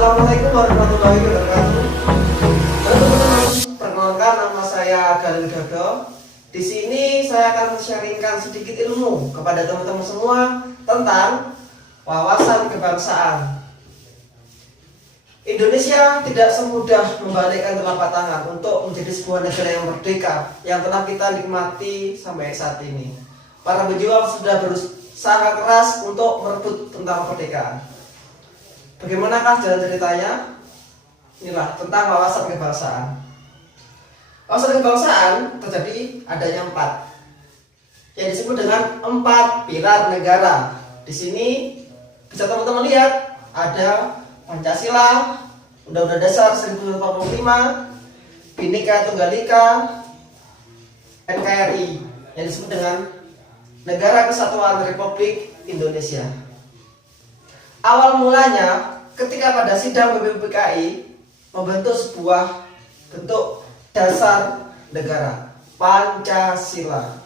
Assalamualaikum warahmatullahi wabarakatuh. Halo teman-teman, perkenalkan nama saya Galil Dodo. Di sini saya akan sharingkan sedikit ilmu kepada teman-teman semua tentang wawasan kebangsaan. Indonesia tidak semudah membalikkan telapak tangan untuk menjadi sebuah negara yang merdeka yang telah kita nikmati sampai saat ini. Para pejuang sudah berusaha keras untuk merebut tentang kemerdekaan. Bagaimanakah jalan ceritanya? Inilah tentang wawasan kebangsaan. Wawasan kebangsaan terjadi adanya 4 yang disebut dengan 4 pilar negara. Di sini bisa teman-teman lihat ada Pancasila, Undang-Undang Dasar 1945, Bhinneka Tunggal Ika, NKRI yang disebut dengan Negara Kesatuan Republik Indonesia. Awal mulanya ketika pada sidang BPPKI membentuk sebuah bentuk dasar negara, Pancasila.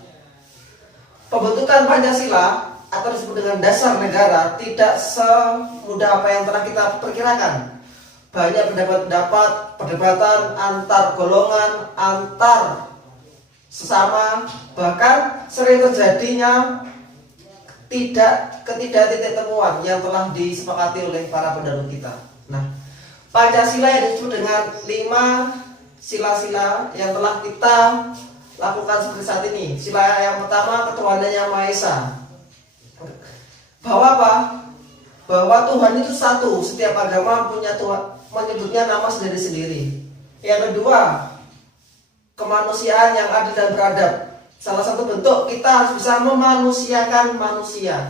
Pembentukan Pancasila atau disebut dengan dasar negara tidak semudah apa yang telah kita perkirakan. Banyak pendapat-pendapat, perdebatan antar golongan, antar sesama, bahkan sering terjadinya ketidak titik temuan yang telah disepakati oleh para pendahulu kita. Nah, Pancasila yang disebut dengan 5 sila-sila yang telah kita lakukan seperti saat ini. Sila yang pertama, ketuhanan yang Maha Esa. Bahwa apa? Bahwa Tuhan itu satu. Setiap agama punya Tuhan, menyebutnya nama sendiri-sendiri. Yang kedua, kemanusiaan yang adil dan beradab. Salah satu bentuk kita harus bisa memanusiakan manusia.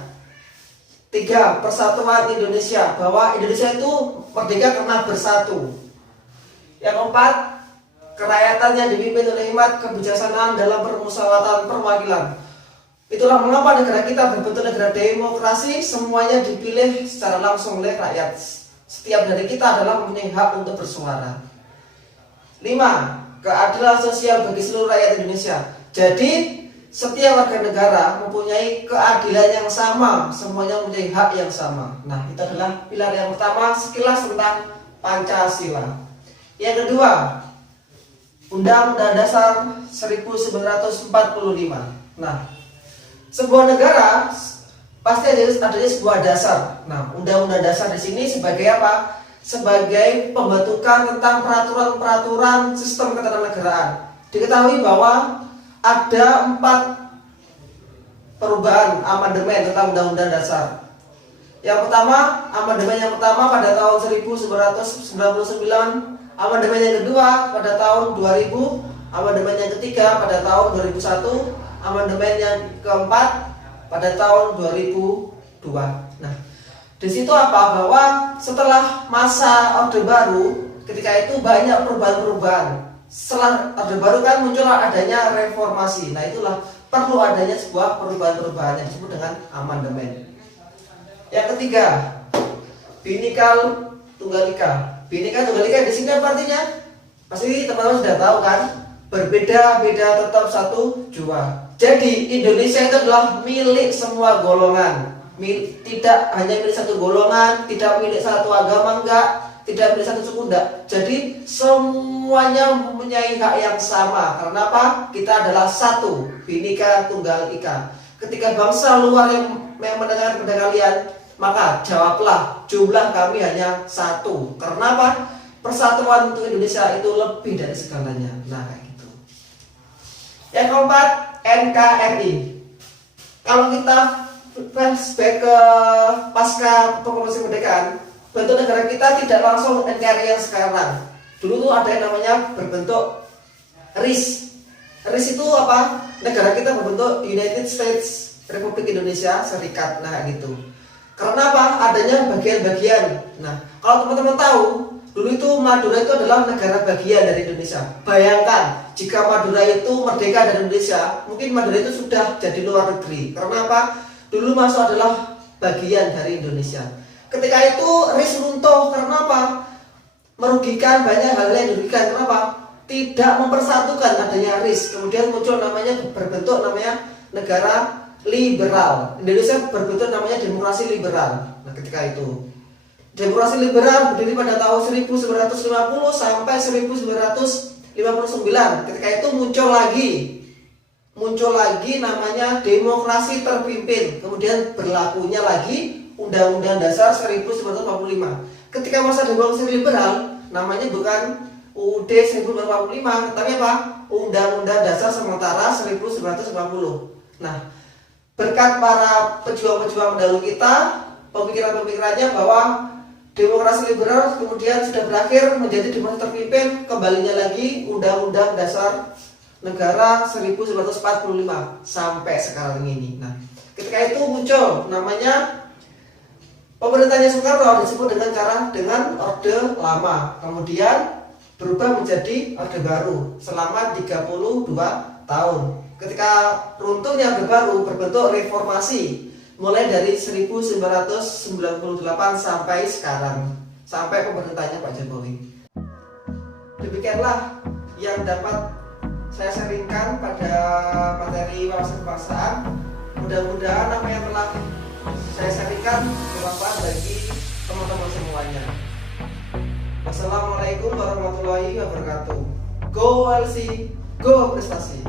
3, persatuan Indonesia, bahwa Indonesia itu merdeka karena bersatu. Yang keempat, kerakyatan yang dipimpin oleh hikmat kebijaksanaan dalam permusyawaratan perwakilan. Itulah mengapa negara kita berbentuk negara demokrasi, semuanya dipilih secara langsung oleh rakyat. Setiap dari kita adalah mempunyai hak untuk bersuara. 5, keadilan sosial bagi seluruh rakyat Indonesia. Jadi setiap warga negara mempunyai keadilan yang sama, semuanya mempunyai hak yang sama. Nah, itu adalah pilar yang pertama, sekilas tentang Pancasila. Yang kedua, Undang-Undang Dasar 1945. Nah, sebuah negara pasti adanya sebuah dasar. Nah, Undang-Undang Dasar di sini sebagai apa? Sebagai pembentukan tentang peraturan-peraturan sistem ketatanegaraan. Diketahui bahwa ada 4 perubahan amandemen tentang Undang-Undang Dasar. Yang pertama, amandemen yang pertama pada tahun 1999, amandemen yang kedua pada tahun 2000, amandemen yang ketiga pada tahun 2001, amandemen yang keempat pada tahun 2002. Nah, di situ apa? Bahwa setelah masa Orde Baru, ketika itu banyak perubahan-perubahan. Setelah Orde Baru kan muncul adanya reformasi. Nah, itulah perlu adanya sebuah perubahan-perubahan yang disebut dengan amandemen. Yang ketiga, Bhinneka Tunggal Ika. Bhinneka Tunggal Ika di sini apa artinya? Pasti teman-teman sudah tahu kan? Berbeda-beda tetap satu jua. Jadi Indonesia itu adalah milik semua golongan. Tidak hanya milik satu golongan, tidak milik satu agama, enggak, tidak milik satu suku, enggak. Jadi semuanya mempunyai hak yang sama. Karena apa? Kita adalah satu, Bhinneka Tunggal Ika. Ketika bangsa luar yang mendengar kepada kalian, maka jawablah, jumlah kami hanya satu. Karena apa? Persatuan untuk Indonesia itu lebih dari segalanya. Nah, kayak gitu. Yang keempat, NKRI. Kalau kita flashback ke pasca proklamasi kemerdekaan, bentuk negara kita tidak langsung NKRI yang sekarang. Dulu tuh ada yang namanya berbentuk RIS. RIS itu apa? Negara kita berbentuk United States Republik Indonesia Serikat. Nah, gitu. Karena apa? Adanya bagian-bagian. Nah, kalau teman-teman tahu, dulu itu Madura itu adalah negara bagian dari Indonesia. Bayangkan, jika Madura itu merdeka dari Indonesia, mungkin Madura itu sudah jadi luar negeri. Karena apa? Dulu masuk adalah bagian dari Indonesia. Ketika itu RIS runtuh. Karena apa? Merugikan, banyak hal yang dirugikan. Kenapa? Tidak mempersatukan adanya RIS. Kemudian muncul namanya, berbentuk namanya negara liberal. Indonesia berbentuk namanya demokrasi liberal. Nah, ketika itu Demokrasi liberal berdiri pada tahun 1950 sampai 1959. Ketika itu muncul lagi namanya demokrasi terpimpin. Kemudian berlakunya lagi Undang-Undang Dasar 1945. Ketika masa demokrasi liberal namanya bukan UUD 1945, tapi apa? Undang-Undang Dasar Sementara 1950. Nah, berkat para pejuang-pejuang pendahulu kita, pemikiran-pemikirannya bahwa demokrasi liberal kemudian sudah berakhir menjadi demokrasi terpimpin, kembalinya lagi Undang-Undang Dasar Negara 1945 sampai sekarang ini. Nah, ketika itu muncul namanya pemerintahnya Soekarno disebut dengan Orde Lama. Kemudian berubah menjadi Orde Baru selama 32 tahun. Ketika runtuhnya Orde Baru berbentuk reformasi mulai dari 1998 sampai sekarang, sampai pemerintahnya Pak Jokowi. Demikianlah yang dapat saya sharingkan pada materi wawasan kebangsaan. Mudah-mudahan apa yang telah saya sharingkan bermanfaat bagi teman-teman semuanya. Wassalamualaikum warahmatullahi wabarakatuh. Go LC, go prestasi.